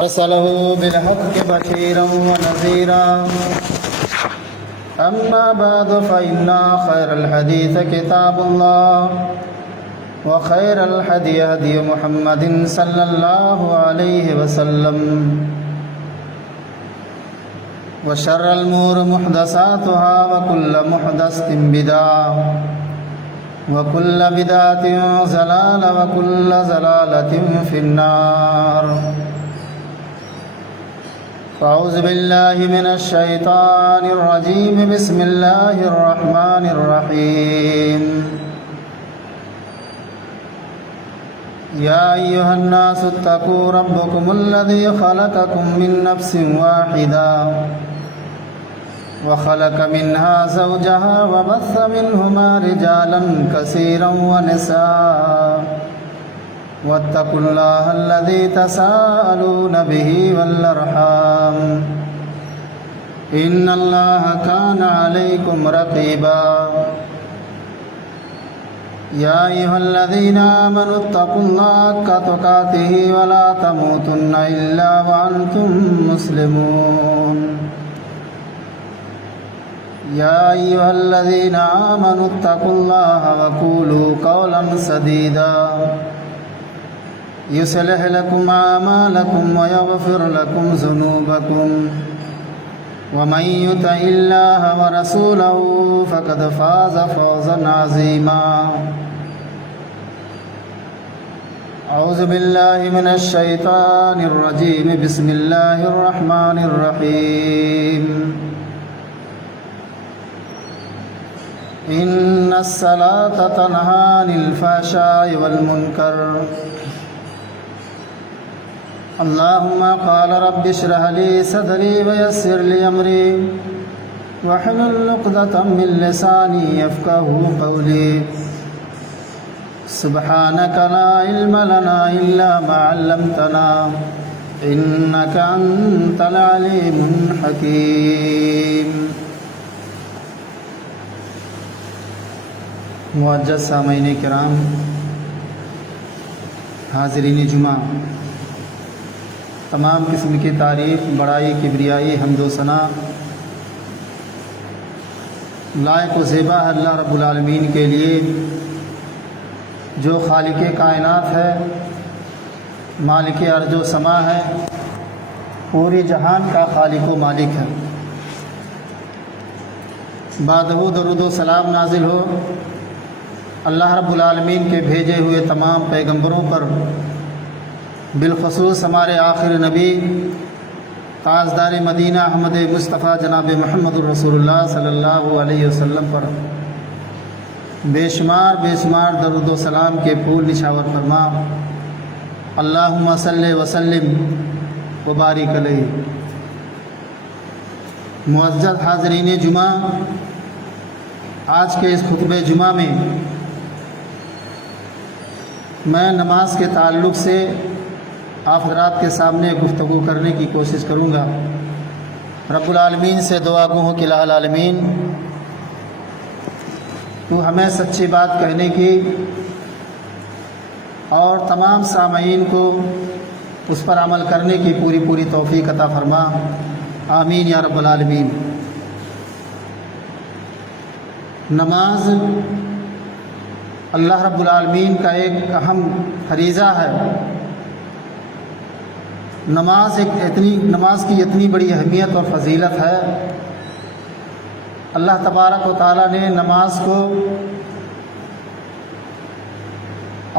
أرسله بالحق بشيرا ونذيرا. أما بعد فإن خير الحديث كتاب الله وخير الهدي هدي محمد صلى الله عليه وسلم وشر الأمور محدثاتها وكل محدثة بدعة وكل بدعة ضلالة وكل ضلالة في النار. أعوذ بالله من الشيطان الرجيم. بسم الله الرحمن الرحيم. يا أيها الناس اتقوا ربكم الذي خلقكم من نفس واحدة وخلق منها زوجها وبث منهما رجالا كثيرا ونساء واتقوا الله الذي تساءلون به والأرحام إن الله كان عليكم رقيبا. يا أيها الذين آمنوا اتقوا الله حق تقاته ولا تموتن إلا وأنتم مسلمون. يا أيها الذين آمنوا اتقوا الله وقولوا قولا سديدا يصلح لكم أعمالكم ويغفر لكم ذنوبكم ومن يطع الله ورسوله فقد فاز فوزا عظيما. أعوذ بالله من الشيطان الرجيم. بسم الله الرحمن الرحيم. إن الصلاة تنهى عن الفحشاء والمنكر. اللهم قال رب اشرح لي صدري ويسر لي أمري واحلل عقدة من لساني يفقهوا قولي. سبحانك لا علم لنا إلا ما علمتنا إنك أنت العليم الحكيم. معزز سامعین کرام، حاضرین جمعہ، تمام قسم کی تعریف، بڑائی، کبریائی، حمد و ثنا لائق و زیبا ہے اللہ رب العالمین کے لیے، جو خالق کائنات ہے، مالک ارض و سما ہے، پوری جہان کا خالق و مالک ہے. بعد درود و سلام نازل ہو اللہ رب العالمین کے بھیجے ہوئے تمام پیغمبروں پر، بالخصوص ہمارے آخر نبی تاجدار مدینہ احمد مصطفیٰ جناب محمد الرسول اللہ صلی اللہ علیہ وسلم پر بے شمار درود و سلام کے پھول نشاور فرما. اللہم صلی وسلم وبارک علیہ. معزز حاضرین جمعہ، آج کے اس خطبہ جمعہ میں میں نماز کے تعلق سے آپ حضرات کے سامنے گفتگو کرنے کی کوشش کروں گا. رب العالمین سے دعا گو ہوں کہ الہ العالمین تو ہمیں سچی بات کہنے کی اور تمام سامعین کو اس پر عمل کرنے کی پوری توفیق عطا فرما. آمین یا رب العالمین. نماز اللہ رب العالمین کا ایک اہم فریضہ ہے. نماز کی اتنی بڑی اہمیت اور فضیلت ہے. اللہ تبارک و تعالیٰ نے نماز کو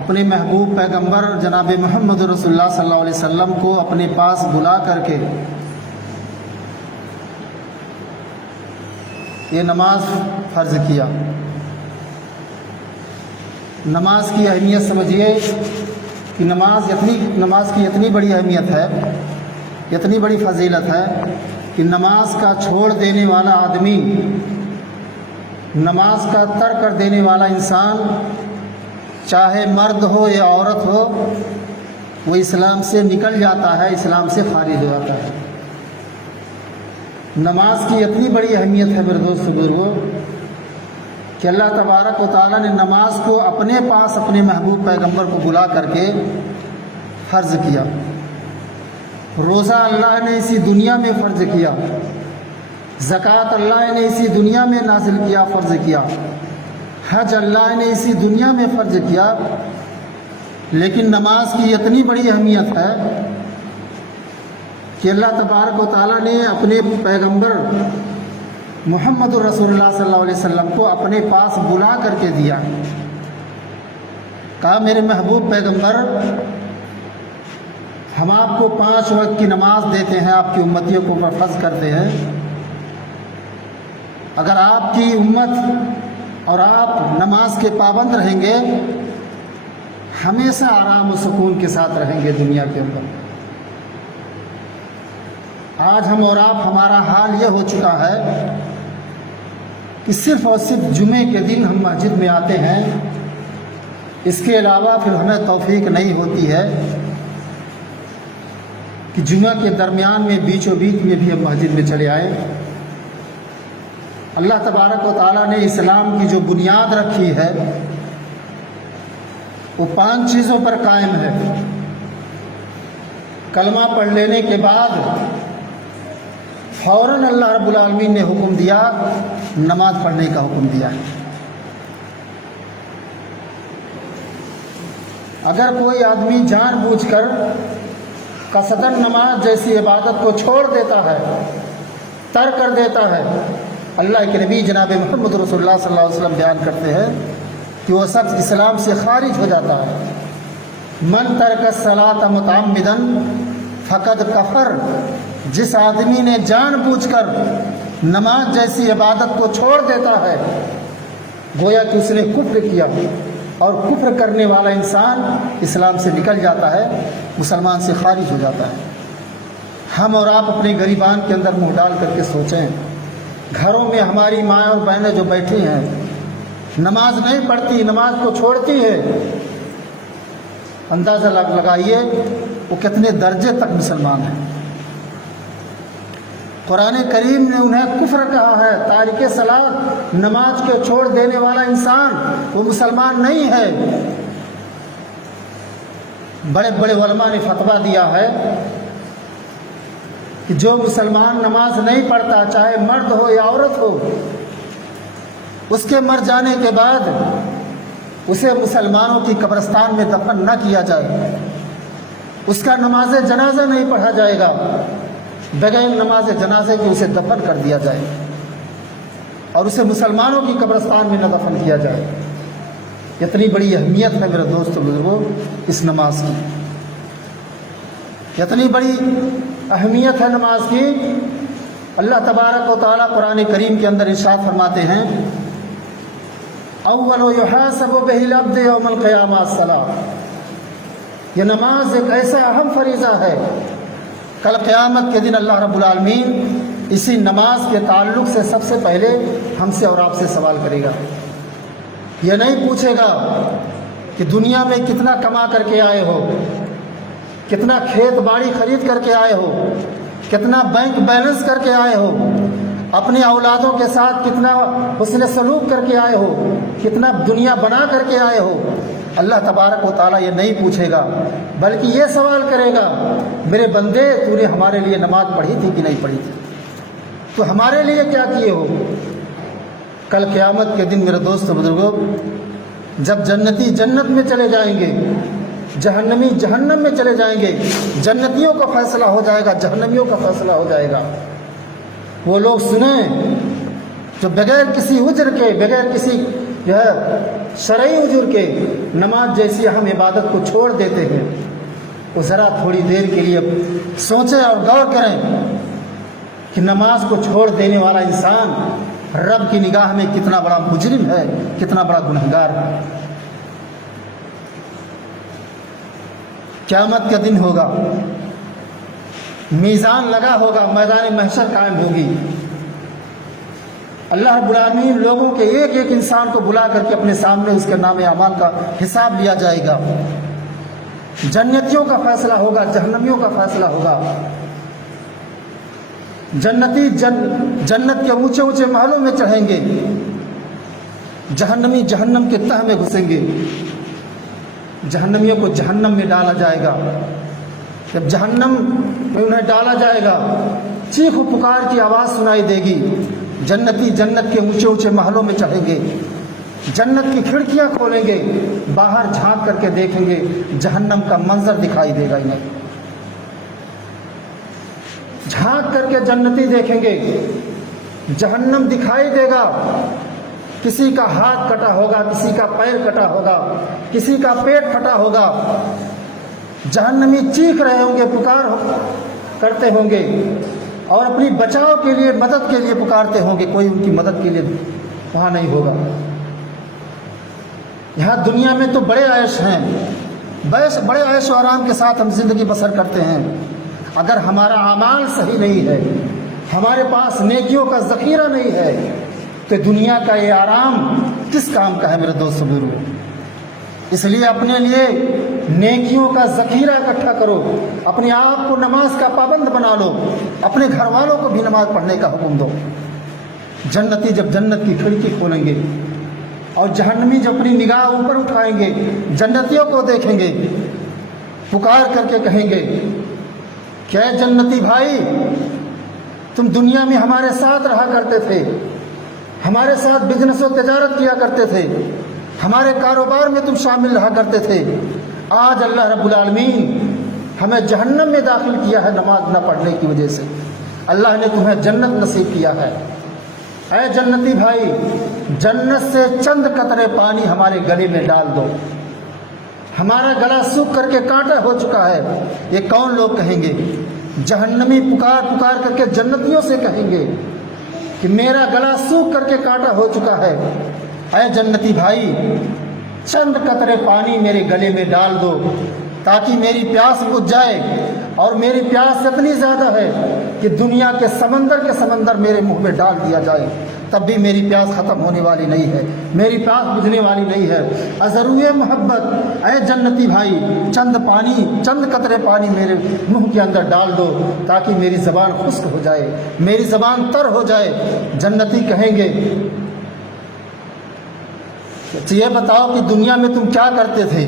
اپنے محبوب پیغمبر جناب محمد رسول اللہ صلی اللہ علیہ وسلم کو اپنے پاس بلا کر کے یہ نماز فرض کیا. نماز کی اہمیت سمجھیے کہ نماز کی اتنی بڑی اہمیت ہے، اتنی بڑی فضیلت ہے کہ نماز کا چھوڑ دینے والا آدمی، نماز کا ترک کر دینے والا انسان، چاہے مرد ہو یا عورت ہو، وہ اسلام سے نکل جاتا ہے، اسلام سے خارج ہو جاتا ہے. نماز کی اتنی بڑی اہمیت ہے میرے دوست بزرگوں کہ اللہ تبارک و تعالیٰ نے نماز کو اپنے پاس اپنے محبوب پیغمبر کو بلا کر کے فرض کیا. روزہ اللہ نے اسی دنیا میں فرض کیا، زکوٰۃ اللہ نے اسی دنیا میں نازل کیا، فرض کیا، حج اللہ نے اسی دنیا میں فرض کیا، لیکن نماز کی اتنی بڑی اہمیت ہے کہ اللہ تبارک و تعالیٰ نے اپنے پیغمبر محمد الرسول اللہ صلی اللہ علیہ وسلم کو اپنے پاس بلا کر کے دیا، کہا میرے محبوب پیغمبر، ہم آپ کو 5 وقت کی نماز دیتے ہیں، آپ کی امتیوں کو فرض کرتے ہیں، اگر آپ کی امت اور آپ نماز کے پابند رہیں گے ہمیشہ آرام و سکون کے ساتھ رہیں گے دنیا کے اندر۔ آج ہم اور آپ ہمارا حال یہ ہو چکا ہے کہ صرف اور صرف جمعے کے دن ہم مسجد میں آتے ہیں، اس کے علاوہ پھر ہمیں توفیق نہیں ہوتی ہے کہ جمعہ کے درمیان میں بیچوں بیچ میں بھی ہم مسجد میں چلے آئیں۔ اللہ تبارک و تعالیٰ نے اسلام کی جو بنیاد رکھی ہے وہ 5 چیزوں پر قائم ہے۔ کلمہ پڑھ لینے کے بعد فوراً اللہ رب العالمین نے حکم دیا، نماز پڑھنے کا حکم دیا ہے۔ اگر کوئی آدمی جان بوجھ کر قصداً نماز جیسی عبادت کو چھوڑ دیتا ہے، ترک کر دیتا ہے، اللہ کے نبی جناب محمد رسول اللہ صلی اللہ علیہ وسلم بیان کرتے ہیں کہ وہ شخص اسلام سے خارج ہو جاتا ہے۔ من ترک الصلاۃ متعمدا فقد کفر، جس آدمی نے جان بوجھ کر نماز جیسی عبادت کو چھوڑ دیتا ہے گویا کہ اس نے کفر کیا، اور کفر کرنے والا انسان اسلام سے نکل جاتا ہے، مسلمان سے خارج ہو جاتا ہے۔ ہم اور آپ اپنے غریبان کے اندر منہ ڈال کر کے سوچیں، گھروں میں ہماری ماں اور بہنیں جو بیٹھی ہیں نماز نہیں پڑھتی، نماز کو چھوڑتی ہے، اندازہ لگائیے وہ کتنے درجے تک مسلمان ہیں۔ قرآن کریم نے انہیں کفر کہا ہے، تارک صلاۃ، نماز کو چھوڑ دینے والا انسان وہ مسلمان نہیں ہے۔ بڑے بڑے علماء نے فتویٰ دیا ہے کہ جو مسلمان نماز نہیں پڑھتا، چاہے مرد ہو یا عورت ہو، اس کے مر جانے کے بعد اسے مسلمانوں کی قبرستان میں دفن نہ کیا جائے، اس کا نماز جنازہ نہیں پڑھا جائے گا، بغیر نماز جنازے کے اسے دفن کر دیا جائے اور اسے مسلمانوں کی قبرستان میں نہ دفن کیا جائے۔ اتنی بڑی اہمیت ہے میرے دوستو بزرگوں اس نماز کی، اتنی بڑی اہمیت ہے نماز کی۔ اللہ تبارک و تعالیٰ قرآن کریم کے اندر ارشاد فرماتے ہیں، اول یحاسب بہ العبد یوم القیامہ الصلاۃ، یہ نماز ایک ایسا اہم فریضہ ہے، کل قیامت کے دن اللہ رب العالمین اسی نماز کے تعلق سے سب سے پہلے ہم سے اور آپ سے سوال کرے گا۔ یہ نہیں پوچھے گا کہ دنیا میں کتنا کما کر کے آئے ہو، کتنا کھیت باڑی خرید کر کے آئے ہو، کتنا بینک بیلنس کر کے آئے ہو، اپنی اولادوں کے ساتھ کتنا حسن سلوک کر کے آئے ہو، کتنا دنیا بنا کر کے آئے ہو۔ اللہ تبارک و تعالیٰ یہ نہیں پوچھے گا، بلکہ یہ سوال کرے گا، میرے بندے تو نے ہمارے لیے نماز پڑھی تھی کہ نہیں پڑھی تھی، تو ہمارے لیے کیا کیے ہو۔ کل قیامت کے دن میرے دوست بزرگوں، جب جنتی جنت میں چلے جائیں گے، جہنمی جہنم میں چلے جائیں گے، جنتیوں کا فیصلہ ہو جائے گا، جہنمیوں کا فیصلہ ہو جائے گا۔ وہ لوگ سنیں جو بغیر کسی عذر کے، بغیر کسی شرعی عذر کے نماز جیسی اہم عبادت کو چھوڑ دیتے ہیں، وہ ذرا تھوڑی دیر کے لیے سوچیں اور غور کریں کہ نماز کو چھوڑ دینے والا انسان رب کی نگاہ میں کتنا بڑا مجرم ہے، کتنا بڑا گنہگار ہے۔ قیامت کا دن ہوگا، میزان لگا ہوگا، میدان محشر قائم ہوگی، اللہ رب العالمین لوگوں کے ایک ایک انسان کو بلا کر کے اپنے سامنے اس کے نام اعمال کا حساب لیا جائے گا۔ جنتیوں کا فیصلہ ہوگا، جہنمیوں کا فیصلہ ہوگا۔ جنتی جنت کے اونچے اونچے محلوں میں چڑھیں گے، جہنمی جہنم کے تہ میں گھسیں گے، جہنمیوں کو جہنم میں ڈالا جائے گا۔ جب جہنم میں انہیں ڈالا جائے گا چیخ و پکار کی آواز سنائی دے گی. جنتی جنت کے اونچے اونچے محلوں میں چڑھیں گے, جنت کی کھڑکیاں کھولیں گے, باہر جھانک کر کے دیکھیں گے, جہنم کا منظر دکھائی دے گا انہیں. جھانک کر کے جنتی دیکھیں گے, جہنم دکھائی دے گا. کسی کا ہاتھ کٹا ہوگا, کسی کا پیر کٹا ہوگا, کسی کا پیٹ پھٹا ہوگا. جہنمی چیخ رہے ہوں گے, پکار کرتے ہوں گے اور اپنی بچاؤ کے لیے, مدد کے لیے پکارتے ہوں گے. کوئی ان کی مدد کے لیے وہاں نہیں ہوگا. یہاں دنیا میں تو بڑے عیش ہیں, بڑے عیش و آرام کے ساتھ ہم زندگی بسر کرتے ہیں. اگر ہمارا اعمال صحیح نہیں ہے, ہمارے پاس نیکیوں کا ذخیرہ نہیں ہے, تو دنیا کا یہ آرام کس کام کا ہے میرے دوست بزرگو. اس لیے اپنے لیے نیکیوں کا ذخیرہ اکٹھا کرو, اپنے آپ کو نماز کا پابند بنا لو, اپنے گھر والوں کو بھی نماز پڑھنے کا حکم دو. جنتی جب جنت کی کھڑکی کھولیں گے اور جہنمی جب اپنی نگاہ اوپر اٹھائیں گے, جنتیوں کو دیکھیں گے, پکار کر کے کہیں گے کہ اے جنتی بھائی, تم دنیا میں ہمارے ساتھ رہا کرتے تھے, ہمارے ساتھ بزنس و تجارت کیا کرتے تھے, ہمارے کاروبار میں تم شامل رہا کرتے تھے. آج اللہ رب العالمین ہمیں جہنم میں داخل کیا ہے نماز نہ پڑھنے کی وجہ سے. اللہ نے تمہیں جنت نصیب کیا ہے. اے جنتی بھائی, جنت سے چند قطرے پانی ہمارے گلے میں ڈال دو, ہمارا گلا سوکھ کر کے کانٹا ہو چکا ہے. یہ کون لوگ کہیں گے؟ جہنمی پکار پکار کر کے جنتیوں سے کہیں گے کہ میرا گلا سوکھ کر کے کانٹا ہو چکا ہے. اے جنتی بھائی, چند قطرے پانی میرے گلے میں ڈال دو تاکہ میری پیاس بجھ جائے. اور میری پیاس اتنی زیادہ ہے کہ دنیا کے سمندر میرے منہ میں ڈال دیا جائے, تب بھی میری پیاس ختم ہونے والی نہیں ہے, میری پیاس بجھنے والی نہیں ہے. ازروئے محبت, اے جنتی بھائی, چند قطرے پانی میرے منہ کے اندر ڈال دو تاکہ میری زبان خشک ہو جائے, میری زبان تر ہو جائے. جنتی کہیں گے یہ بتاؤ کہ دنیا میں تم کیا کرتے تھے,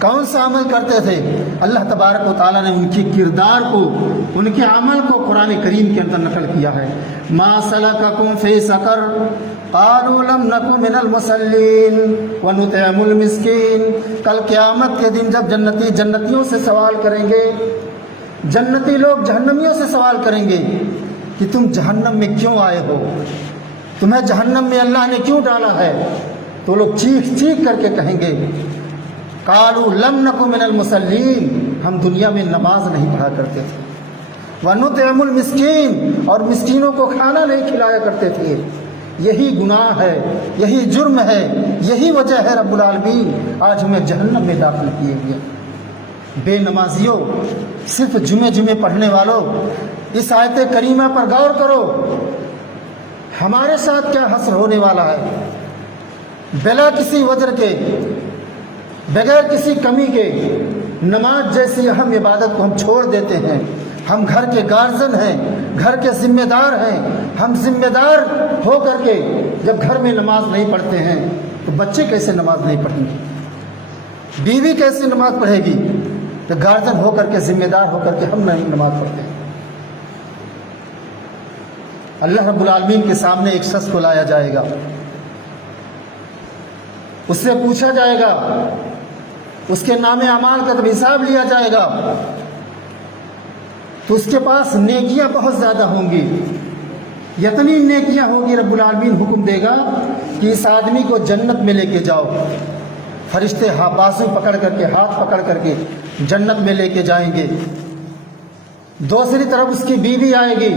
کون سا عمل کرتے تھے؟ اللہ تبارک و تعالیٰ نے ان کی کردار کو, ان کے عمل کو قرآن کریم کے اندر نقل کیا ہے. ما سلککم فی سقر قالوا لم نک من المصلین ونطعم المسکین. کل قیامت کے دن جب جنتیوں سے سوال کریں گے, جنتی لوگ جہنمیوں سے سوال کریں گے کہ تم جہنم میں کیوں آئے ہو, تمہیں جہنم میں اللہ نے کیوں ڈالا ہے؟ تو لوگ چیخ چیخ کر کے کہیں گے قالوا لم نک من المصلین, ہم دنیا میں نماز نہیں پڑھا کرتے تھے. ونطعم المسکین, اور مسکینوں کو کھانا نہیں کھلایا کرتے تھے. یہی گناہ ہے, یہی جرم ہے, یہی وجہ ہے رب العالمین آج ہمیں جہنم میں داخل کیے ہوئے. بے نمازیوں, صرف جمعے پڑھنے والوں, اس آیت کریمہ پر غور کرو. ہمارے ساتھ کیا حسر ہونے والا ہے. بلا کسی وجر کے, بغیر کسی کمی کے نماز جیسی اہم عبادت کو ہم چھوڑ دیتے ہیں. ہم گھر کے گارجن ہیں, گھر کے ذمہ دار ہیں. ہم ذمہ دار ہو کر کے جب گھر میں نماز نہیں پڑھتے ہیں تو بچے کیسے نماز نہیں پڑھیں گے, بیوی کیسے نماز پڑھے گی؟ تو گارجن ہو کر کے, ذمہ دار ہو کر کے ہم نہیں نماز پڑھتے ہیں. اللہ رب العالمین کے سامنے ایک شخص کو لایا جائے گا, اس سے پوچھا جائے گا, اس کے نام اعمال کا جب حساب لیا جائے گا تو اس کے پاس نیکیاں بہت زیادہ ہوں گی. اتنی نیکیاں ہوں گی, رب العالمین حکم دے گا کہ اس آدمی کو جنت میں لے کے جاؤ. فرشتے بازو پکڑ کر کے, ہاتھ پکڑ کر کے جنت میں لے کے جائیں گے. دوسری طرف اس کی بیوی آئے گی,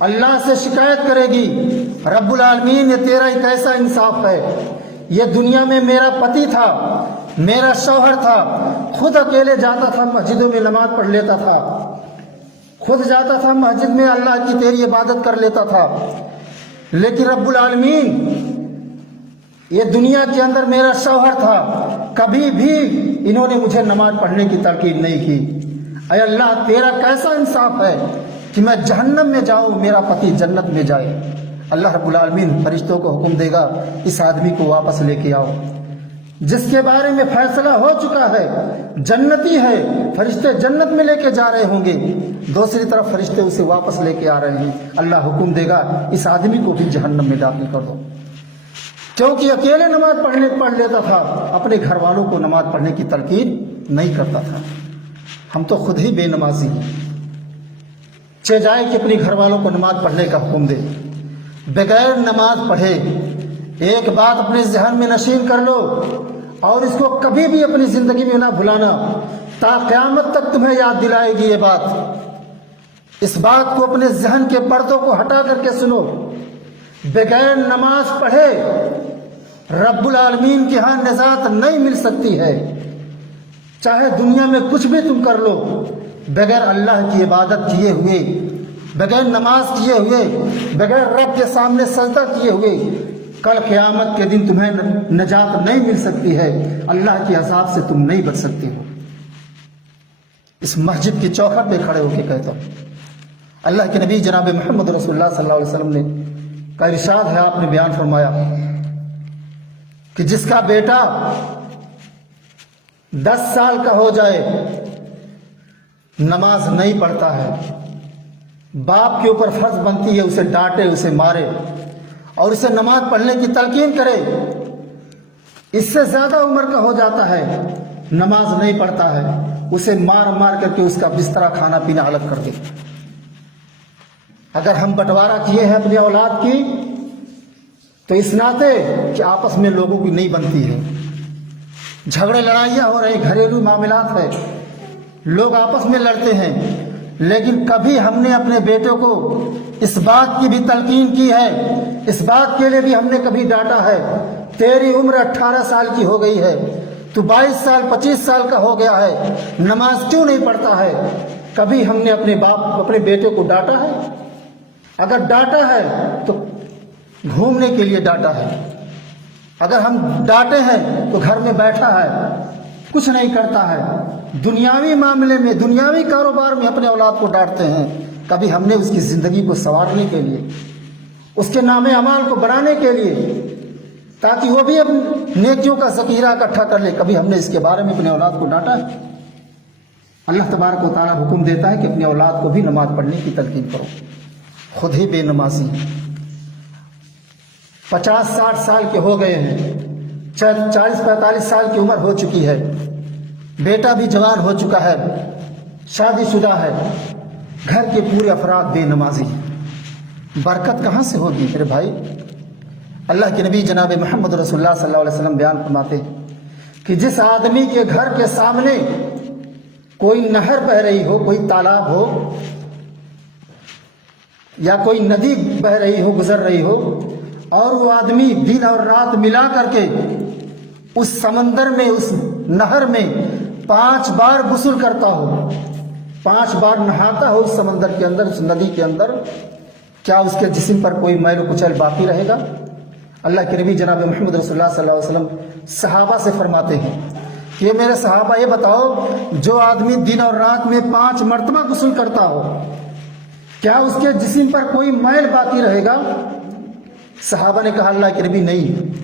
اللہ سے شکایت کرے گی, رب العالمین یہ تیرا ایک ایسا انصاف ہے, یہ دنیا میں میرا پتی تھا, میرا شوہر تھا, خود اکیلے جاتا تھا مسجدوں میں نماز پڑھ لیتا تھا, خود جاتا تھا مسجد میں اللہ کی تیری عبادت کر لیتا تھا, لیکن رب العالمین یہ دنیا کے اندر میرا شوہر تھا, کبھی بھی انہوں نے مجھے نماز پڑھنے کی ترغیب نہیں کی. اے اللہ تیرا کیسا انصاف ہے کہ میں جہنم میں جاؤں, میرا پتی جنت میں جائے. اللہ رب العالمین فرشتوں کو حکم دے گا اس آدمی کو واپس لے کے آؤ. جس کے بارے میں فیصلہ ہو چکا ہے، جنتی ہے، فرشتے جنت میں لے کے جا رہے ہوں گے، دوسری طرف فرشتے اسے واپس لے کے آ رہے ہیں، اللہ حکم دے گا اس آدمی کو بھی جہنم میں داخل کر دو، کیونکہ اکیلے نماز پڑھ لیتا تھا، اپنے گھر والوں کو نماز پڑھنے کی تلقین نہیں کرتا تھا۔ ہم تو خود ہی بے نمازی ہیں، چہ جائے کہ اپنے گھر والوں کو نماز پڑھنے کا حکم دے، بغیر نماز پڑھے۔ ایک بات اپنے ذہن میں نشین کر لو اور اس کو کبھی بھی اپنی زندگی میں نہ بھلانا، تا قیامت تک تمہیں یاد دلائے گی یہ بات۔ اس بات کو اپنے ذہن کے پردوں کو ہٹا کر کے سنو، بغیر نماز پڑھے رب العالمین کے ہاں نجات نہیں مل سکتی ہے۔ چاہے دنیا میں کچھ بھی تم کر لو، بغیر اللہ کی عبادت کیے ہوئے، بغیر نماز کیے ہوئے، بغیر رب کے سامنے سجدہ کیے ہوئے، کل قیامت کے دن تمہیں نجات نہیں مل سکتی ہے، اللہ کے عذاب سے تم نہیں بچ سکتے ہو۔ اس مسجد کی چوکھٹ پہ کھڑے ہو کے کہتا ہوں، اللہ کے نبی جناب محمد رسول اللہ صلی اللہ علیہ وسلم نے کا ارشاد ہے، آپ نے بیان فرمایا کہ جس کا بیٹا 10 سال کا ہو جائے نماز نہیں پڑھتا ہے، باپ کے اوپر فرض بنتی ہے اسے ڈانٹے، اسے مارے اور اسے نماز پڑھنے کی تلقین کرے۔ اس سے زیادہ عمر کا ہو جاتا ہے، نماز نہیں پڑھتا ہے، اسے مار مار کر کے اس کا بستر کھانا پینا الگ کر دے۔ اگر ہم بٹوارا کیے ہیں اپنی اولاد کی تو اس ناطے کہ آپس میں لوگوں کی نہیں بنتی ہے، جھگڑے لڑائیاں ہو رہے، گھریلو معاملات ہے، لوگ آپس میں لڑتے ہیں، لیکن کبھی ہم نے اپنے بیٹے کو اس بات کی بھی تلقین کی ہے، اس بات کے لیے بھی ہم نے کبھی ڈانٹا ہے، تیری عمر 18 سال کی ہو گئی ہے، تو 22 سال 25 سال کا ہو گیا ہے، نماز کیوں نہیں پڑھتا ہے؟ کبھی ہم نے اپنے بیٹے کو ڈانٹا ہے؟ اگر ڈانٹا ہے تو گھومنے کے لیے ڈانٹا ہے، اگر ہم ڈانٹے ہیں تو گھر میں بیٹھا ہے، کچھ نہیں کرتا ہے، دنیاوی معاملے میں، دنیاوی کاروبار میں اپنے اولاد کو ڈانٹتے ہیں۔ کبھی ہم نے اس کی زندگی کو سنوارنے کے لیے، اس کے نام اعمال کو بڑھانے کے لیے، تاکہ وہ بھی اپنی نیکیوں کا ذخیرہ اکٹھا کر لے، کبھی ہم نے اس کے بارے میں اپنے اولاد کو ڈانٹا ہے؟ اللہ تبارک و تعالیٰ حکم دیتا ہے کہ اپنی اولاد کو بھی نماز پڑھنے کی تلقین کرو، خود ہی بے نمازی 50-60 سال کے ہو گئے ہیں، 40-45 سال کی عمر ہو چکی ہے، بیٹا بھی جوان ہو چکا ہے، شادی شدہ ہے، گھر کے پورے افراد بے نمازی ہیں، برکت کہاں سے ہوگی میرے بھائی؟ اللہ کے نبی جناب محمد رسول اللہ صلی اللہ علیہ وسلم بیان فرماتے ہیں کہ جس آدمی کے گھر کے سامنے کوئی نہر بہ رہی ہو، کوئی تالاب ہو یا کوئی ندی بہ رہی ہو، گزر رہی ہو، اور وہ آدمی دن اور رات ملا کر کے اس سمندر میں، اس نہر میں 5 بار غسل کرتا ہو، 5 بار نہاتا ہو اس سمندر کے اندر، اس ندی کے اندر، کیا اس کے جسم پر کوئی میل و کچیل باقی رہے گا؟ اللہ کے نبی جناب محمد رسول اللہ صلی اللہ علیہ وسلم صحابہ سے فرماتے ہیں کہ یہ میرے صحابہ یہ بتاؤ، جو آدمی دن اور رات میں 5 مرتبہ غسل کرتا ہو، کیا اس کے جسم پر کوئی میل باقی رہے گا؟ صحابہ نے کہا اللہ کے نبی نہیں،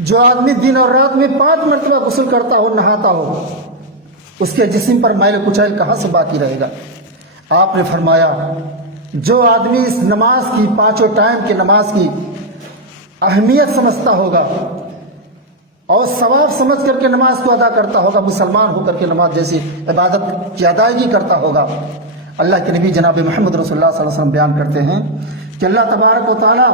جو آدمی دن اور رات میں 5 مرتبہ غسل کرتا ہو، نہاتا ہو، اس کے جسم پر میل کچیل کہاں سے باقی رہے گا؟ آپ نے فرمایا جو آدمی اس نماز کی، 5 ٹائم کی نماز کی اہمیت سمجھتا ہوگا اور ثواب سمجھ کر کے نماز کو ادا کرتا ہوگا، مسلمان ہو کر کے نماز جیسی عبادت کی ادائیگی کرتا ہوگا، اللہ کے نبی جناب محمد رسول اللہ صلی اللہ علیہ وسلم بیان کرتے ہیں کہ اللہ تبارک و تعالیٰ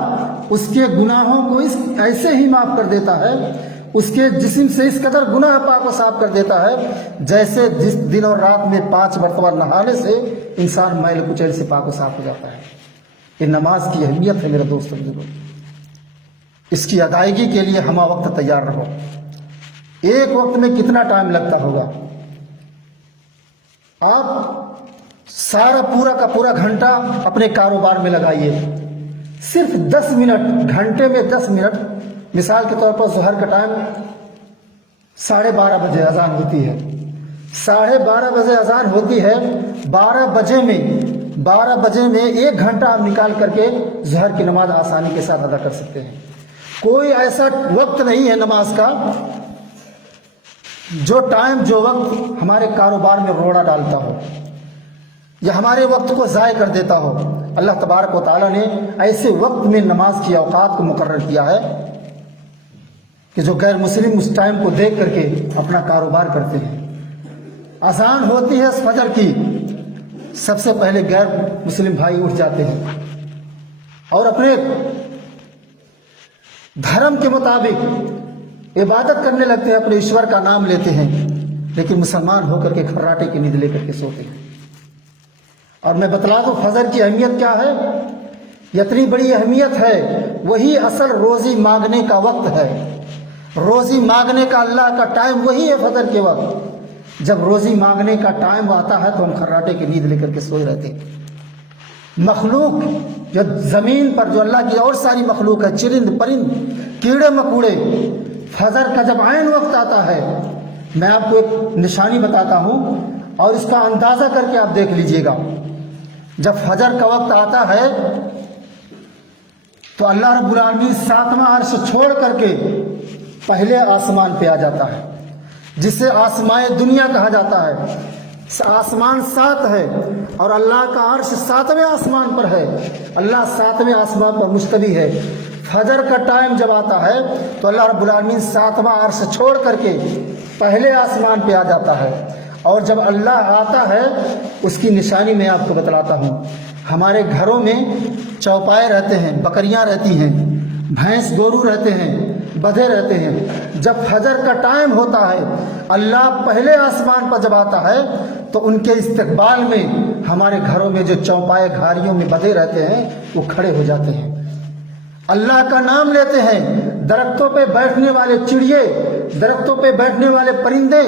اس کے گناہوں کو ایسے ہی معاف کر دیتا ہے، اس کے جسم سے اس قدر گناہ پاک و صاف کر دیتا ہے جیسے جس دن اور رات میں 5 مرتبہ نہانے سے انسان میل کچیل سے پاک و صاف ہو جاتا ہے۔ یہ نماز کی اہمیت ہے میرے دوستو بزرگو، اس کی ادائیگی کے لیے ہمہ وقت تیار رہو۔ ایک وقت میں کتنا ٹائم لگتا ہوگا؟ آپ سارا پورا کا پورا گھنٹہ اپنے کاروبار میں لگائیے، صرف 10 منٹ، گھنٹے میں 10 منٹ، مثال کے طور پر ظہر کا ٹائم 12:30 بجے اذان ہوتی ہے، 12:30 بجے اذان ہوتی ہے، 12 بجے میں 1 گھنٹہ آپ نکال کر کے ظہر کی نماز آسانی کے ساتھ ادا کر سکتے ہیں۔ کوئی ایسا وقت نہیں ہے نماز کا جو ٹائم جو وقت ہمارے کاروبار میں روڑا ڈالتا ہو یا ہمارے وقت کو ضائع کر دیتا ہو۔ اللہ تبارک و تعالیٰ نے ایسے وقت میں نماز کی اوقات کو مقرر کیا ہے کہ جو غیر مسلم اس ٹائم کو دیکھ کر کے اپنا کاروبار کرتے ہیں۔ اذان ہوتی ہے فجر کی، سب سے پہلے غیر مسلم بھائی اٹھ جاتے ہیں اور اپنے دھرم کے مطابق عبادت کرنے لگتے ہیں، اپنے ایشور کا نام لیتے ہیں، لیکن مسلمان ہو کر کے کھراٹے کی نیند لے کر کے سوتے ہیں۔ اور میں بتلا دوں فجر کی اہمیت کیا ہے، اتنی بڑی اہمیت ہے، وہی اصل روزی مانگنے کا وقت ہے۔ روزی مانگنے کا اللہ کا ٹائم وہی ہے فجر کے وقت۔ جب روزی مانگنے کا ٹائم آتا ہے تو ہم کھراٹے کی نیند لے کر کے سوئے رہتے ہیں۔ مخلوق جو زمین پر جو اللہ کی اور ساری مخلوق ہے، چرند پرند کیڑے مکوڑے، فجر کا جب عین وقت آتا ہے، میں آپ کو ایک نشانی بتاتا ہوں اور اس کا اندازہ کر کے آپ دیکھ لیجئے گا۔ جب فجر کا وقت آتا ہے تو اللہ رب العالمین ساتواں عرش چھوڑ کر کے پہلے آسمان پہ آ جاتا ہے، جسے آسمائے دنیا کہا جاتا ہے۔ آسمان 7 ہے اور اللہ کا عرش 7ویں آسمان پر ہے، اللہ 7ویں آسمان پر مستوی ہے۔ فجر کا ٹائم جب آتا ہے تو اللہ رب العالمین 7واں عرش چھوڑ کر کے پہلے آسمان پہ آ جاتا ہے، اور جب اللہ آتا ہے اس کی نشانی میں آپ کو بتلاتا ہوں۔ ہمارے گھروں میں چوپائے رہتے ہیں، بکریاں رہتی ہیں، بھینس گورو رہتے ہیں، بدھے رہتے ہیں۔ جب فجر کا ٹائم ہوتا ہے اللہ پہلے آسمان پر جب آتا ہے تو ان کے استقبال میں ہمارے گھروں میں جو چوپائے گھاڑیوں میں بدھے رہتے ہیں وہ کھڑے ہو جاتے ہیں، اللہ کا نام لیتے ہیں۔ درختوں پہ بیٹھنے والے چڑیے، درختوں پہ بیٹھنے والے پرندے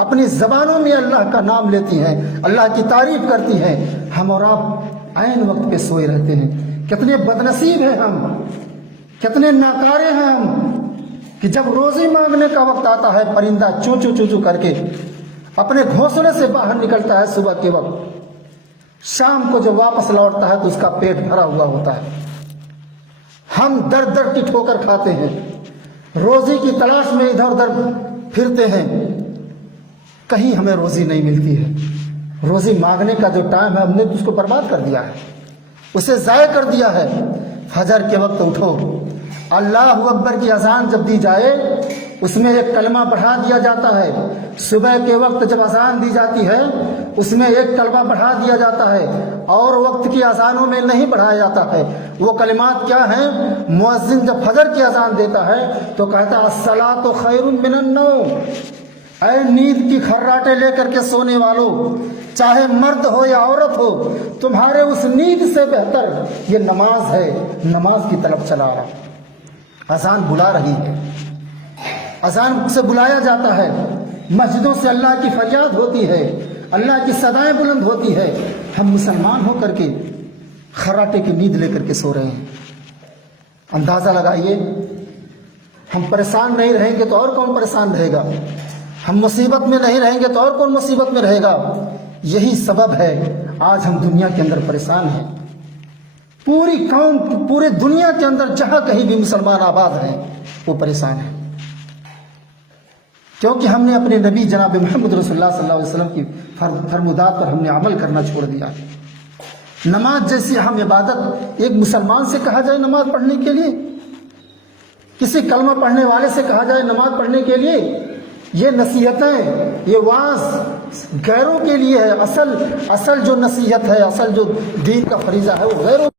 اپنی زبانوں میں اللہ کا نام لیتی ہیں، اللہ کی تعریف کرتی ہیں۔ ہم اور آپ عین وقت پہ سوئے رہتے ہیں۔ کتنے بدنصیب ہیں ہم، کتنے ناکارے ہیں ہم کہ جب روزی مانگنے کا وقت آتا ہے پرندہ چوں چوں چوں چوں کر کے اپنے گھونسلے سے باہر نکلتا ہے صبح کے وقت، شام کو جب واپس لوٹتا ہے تو اس کا پیٹ بھرا ہوا ہوتا ہے۔ ہم در در کی ٹھوکر کھاتے ہیں، روزی کی تلاش میں ادھر ادھر پھرتے ہیں، کہیں ہمیں روزی نہیں ملتی ہے۔ روزی مانگنے کا جو ٹائم ہے ہم نے اس کو برباد کر دیا ہے، اسے ضائع کر دیا ہے۔ فجر کے وقت اٹھو، اللہ اکبر کی اذان جب دی جائے اس میں ایک کلمہ بڑھا دیا جاتا ہے۔ صبح کے وقت جب اذان دی جاتی ہے اس میں ایک کلمہ بڑھا دیا جاتا ہے، اور وقت کی اذانوں میں نہیں بڑھایا جاتا ہے۔ وہ کلمات کیا ہیں؟ مؤذن جب فجر کی اذان دیتا ہے تو کہتا ہے الصلاۃ خیر من النوم، اے نیند کی کھراٹے لے کر کے سونے والوں، چاہے مرد ہو یا عورت ہو، تمہارے اس نیند سے بہتر یہ نماز ہے، نماز کی طرف چلا رہا۔ اذان بلا رہی ہے، اذان سے بلایا جاتا ہے، مسجدوں سے اللہ کی فریاد ہوتی ہے، اللہ کی صدائیں بلند ہوتی ہے۔ ہم مسلمان ہو کر کے خراٹے کی نیند لے کر کے سو رہے ہیں۔ اندازہ لگائیے، ہم پریشان نہیں رہیں گے تو اور کون پریشان رہے گا؟ ہم مصیبت میں نہیں رہیں گے تو اور کون مصیبت میں رہے گا؟ یہی سبب ہے آج ہم دنیا کے اندر پریشان ہیں۔ پوری قوم، پورے دنیا کے اندر جہاں کہیں بھی مسلمان آباد ہیں وہ پریشان ہیں، کیونکہ ہم نے اپنے نبی جناب محمد رسول اللہ صلی اللہ علیہ وسلم کی فرمودات پر ہم نے عمل کرنا چھوڑ دیا ہے۔ نماز جیسی اہم عبادت ایک مسلمان سے کہا جائے نماز پڑھنے کے لیے، کسی کلمہ پڑھنے والے سے کہا جائے نماز پڑھنے کے لیے، یہ نصیحتیں، یہ وعظ غیروں کے لیے ہے۔ اصل جو نصیحت ہے، اصل جو دین کا فریضہ ہے وہ غیروں